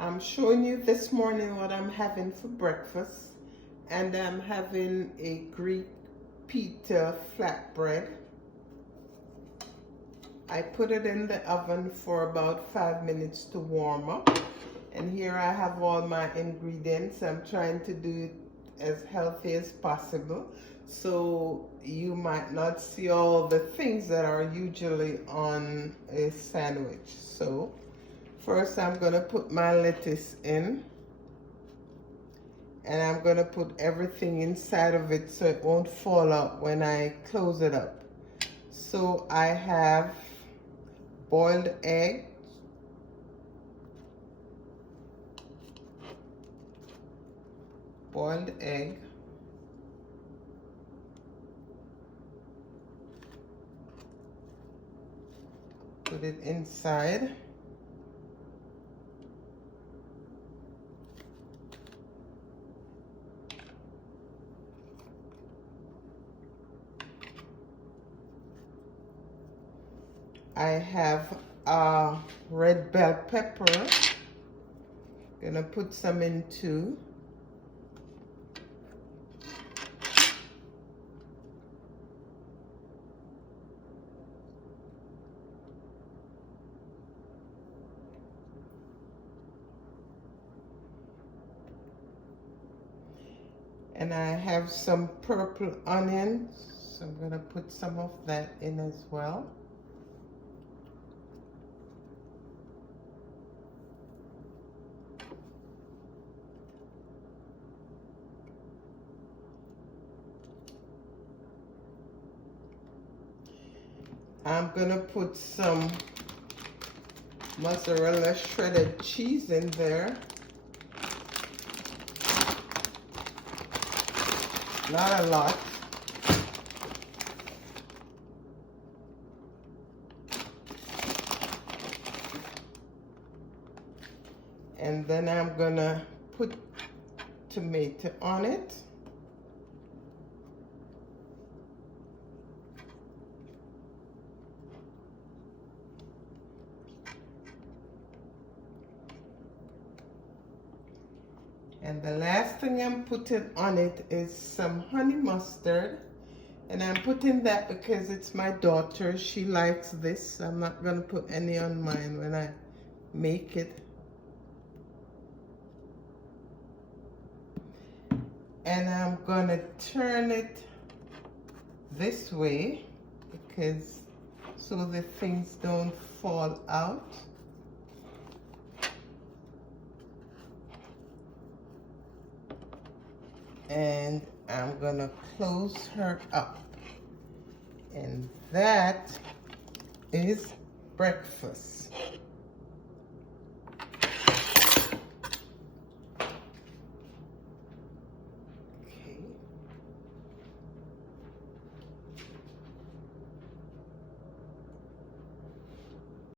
I'm showing you this morning what I'm having for breakfast, and I'm having a Greek pita flatbread. I put it in the oven for about 5 minutes to warm up, and here I have all my ingredients. I'm trying to do it as healthy as possible, so you might not see all the things that are usually on a sandwich. So first, I'm going to put my lettuce in, and I'm going to put everything inside of it so it won't fall out when I close it up. So I have boiled egg, put it inside. I have red bell pepper. Gonna put some in too. And I have some purple onions, so I'm gonna put some of that in as well. I'm gonna put some mozzarella shredded cheese in there. Not a lot. And then I'm gonna put tomato on it. And the last thing I'm putting on it is some honey mustard. And I'm putting that because it's my daughter. She likes this. I'm not going to put any on mine when I make it. And I'm going to turn it this way because so the things don't fall out. And I'm gonna close her up. And that is breakfast.